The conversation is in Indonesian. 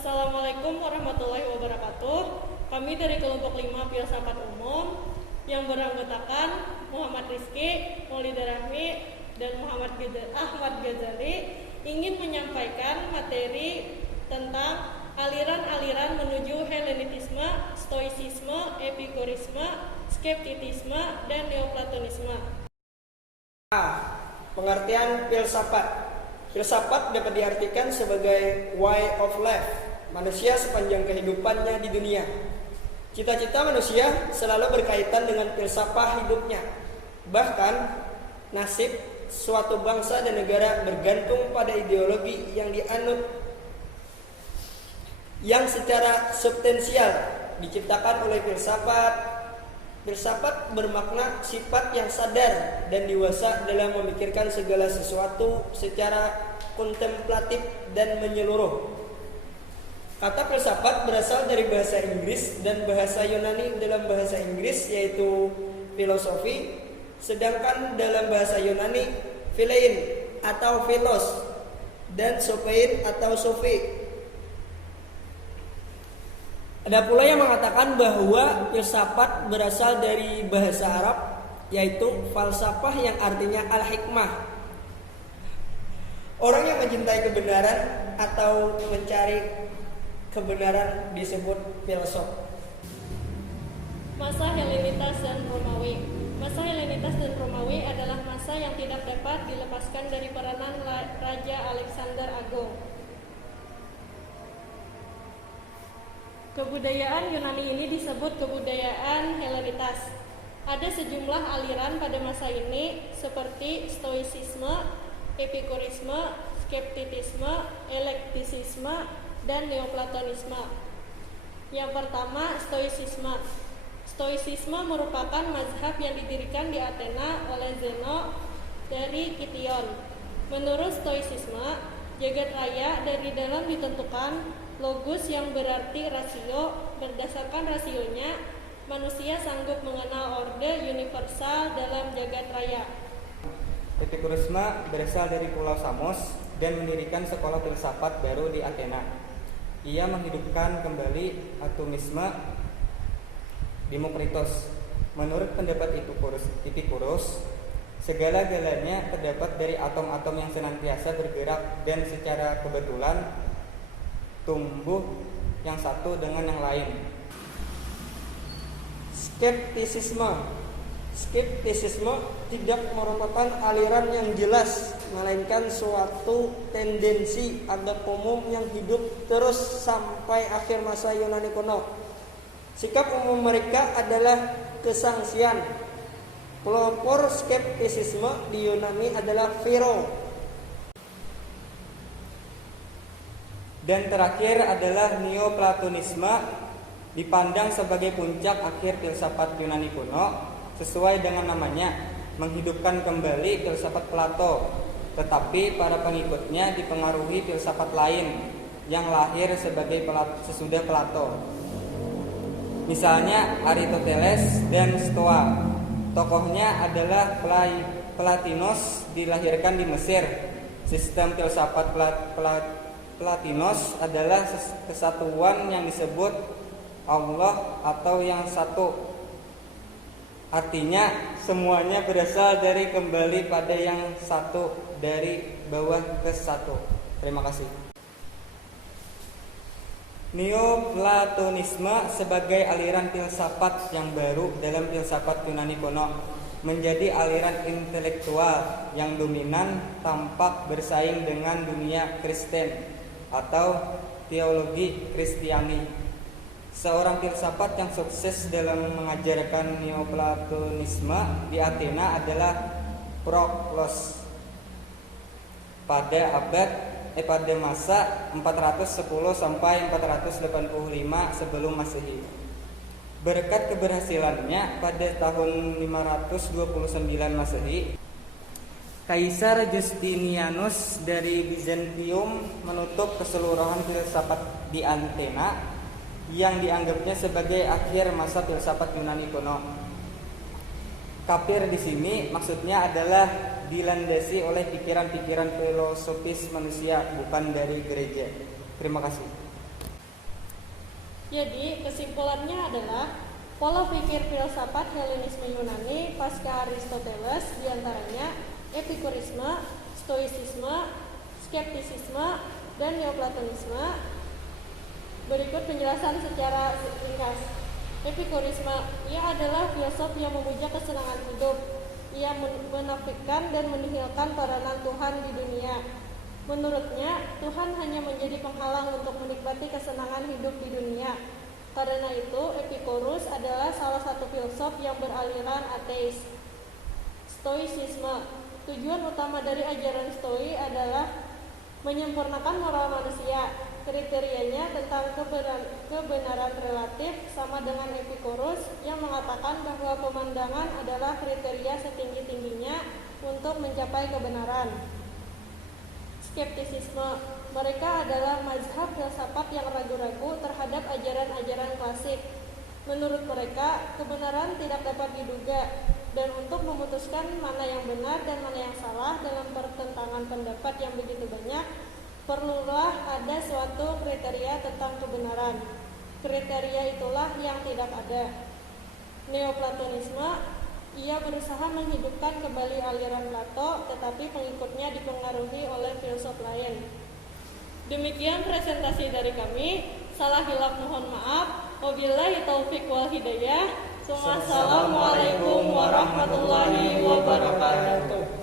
Assalamualaikum warahmatullahi wabarakatuh. Kami dari kelompok 5 Filsafat Umum yang beranggotakan Muhammad Rizky, Maulida Rahmi, dan Ahmad Ghazali ingin menyampaikan materi tentang aliran-aliran menuju Hellenisme, Stoicisme, Epikurisme, Skeptisisme, dan Neoplatonisme. Pengertian filsafat. Filsafat dapat diartikan sebagai way of life, manusia sepanjang kehidupannya di dunia. Cita-cita manusia selalu berkaitan dengan filsafat hidupnya. Bahkan, nasib suatu bangsa dan negara bergantung pada ideologi yang dianut, yang secara substansial diciptakan oleh filsafat. Filsafat bermakna sifat yang sadar dan dewasa dalam memikirkan segala sesuatu secara kontemplatif dan menyeluruh. Kata filsafat berasal dari bahasa Inggris dan bahasa Yunani dalam bahasa Inggris yaitu filosofi, sedangkan dalam bahasa Yunani philein atau philos dan sophein atau sophie. Ada pula yang mengatakan bahwa filsafat berasal dari bahasa Arab yaitu falsafah yang artinya al-hikmah. Orang yang mencintai kebenaran atau mencari kebenaran disebut filsuf. Masa Helenitas dan Romawi. Masa Helenitas dan Romawi adalah masa yang tidak dapat dilepaskan dari peranan Raja Alexander Agung. Kebudayaan Yunani ini disebut kebudayaan Helenitas. Ada sejumlah aliran pada masa ini seperti Stoicisme, Epikurisme, Skeptisisme, Elektisisme, dan Neoplatonisme. Yang pertama, Stoicisme. Stoicisme merupakan mazhab yang didirikan di Athena oleh Zeno dari Kition. Menurut Stoicisme, jagat raya dari dalam ditentukan logos yang berarti rasio. Berdasarkan rasionya, manusia sanggup mengenal orde universal dalam jagat raya. Epikurisme berasal dari Pulau Samos dan mendirikan sekolah filsafat baru di Athena. Ia menghidupkan kembali atomisme Demokritos. Menurut pendapat Epikurus, segala-galanya terdapat dari atom-atom yang senantiasa bergerak dan secara kebetulan tumbuh yang satu dengan yang lain. Skeptisisme tidak merupakan aliran yang jelas, melainkan suatu tendensi agak umum yang hidup terus sampai akhir masa Yunani kuno. Sikap umum mereka adalah kesangsian. Pelopor skeptisisme di Yunani adalah Philo. Dan terakhir adalah Neoplatonisme, dipandang sebagai puncak akhir filsafat Yunani kuno, sesuai dengan namanya, menghidupkan kembali filsafat Plato. Tetapi para pengikutnya dipengaruhi filsafat lain yang lahir sebagai sesudah Plato. Misalnya Aristoteles dan Stoa. Tokohnya adalah Platinos, dilahirkan di Mesir. Sistem filsafat Platinos adalah kesatuan yang disebut Allah atau yang satu. Artinya semuanya berasal dari kembali pada yang satu, dari bawah ke satu. Terima kasih. Neoplatonisme sebagai aliran filsafat yang baru dalam filsafat Yunani kuno menjadi aliran intelektual yang dominan, tampak bersaing dengan dunia Kristen atau teologi Kristiani. Seorang filsafat yang sukses dalam mengajarkan Neoplatonisme di Athena adalah Proklos pada masa 410 sampai 485 sebelum Masehi. Berkat keberhasilannya pada tahun 529 Masehi, Kaisar Justinianus dari Bizantium menutup keseluruhan filsafat di Athena yang dianggapnya sebagai akhir masa filsafat Yunani kuno. Kafir di sini maksudnya adalah dilandasi oleh pikiran-pikiran filosofis manusia, bukan dari gereja. Terima kasih. Jadi, kesimpulannya adalah pola pikir filsafat Helenisme Yunani pasca Aristoteles diantaranya Epikurisme, Stoicisme, Skeptisisme, dan Neoplatonisme. Berikut penjelasan secara ringkas. Epikurisme, ia adalah filsuf yang memuja kesenangan hidup. Ia menafikan dan menihilkan peranan Tuhan di dunia. Menurutnya, Tuhan hanya menjadi penghalang untuk menikmati kesenangan hidup di dunia. Karena itu, Epikurus adalah salah satu filsuf yang beraliran ateis. Stoicisme, tujuan utama dari ajaran Stoi adalah menyempurnakan moral manusia. Kriterianya tentang kebenaran relatif sama dengan Epikurus yang mengatakan bahwa pemandangan adalah kriteria setinggi-tingginya untuk mencapai kebenaran. Skeptisisme, mereka adalah mazhab filsafat yang ragu-ragu terhadap ajaran-ajaran klasik. Menurut mereka, kebenaran tidak dapat diduga, dan untuk memutuskan mana yang benar dan mana yang salah dalam pertentangan pendapat yang begitu banyak, perlulah ada suatu kriteria tentang kebenaran. Kriteria itulah yang tidak ada. Neoplatonisme, ia berusaha menghidupkan kembali aliran Plato, tetapi pengikutnya dipengaruhi oleh filsuf lain. Demikian presentasi dari kami. Salah hilaf mohon maaf. Wabillahi taufiq wal hidayah. Assalamualaikum warahmatullahi wabarakatuh.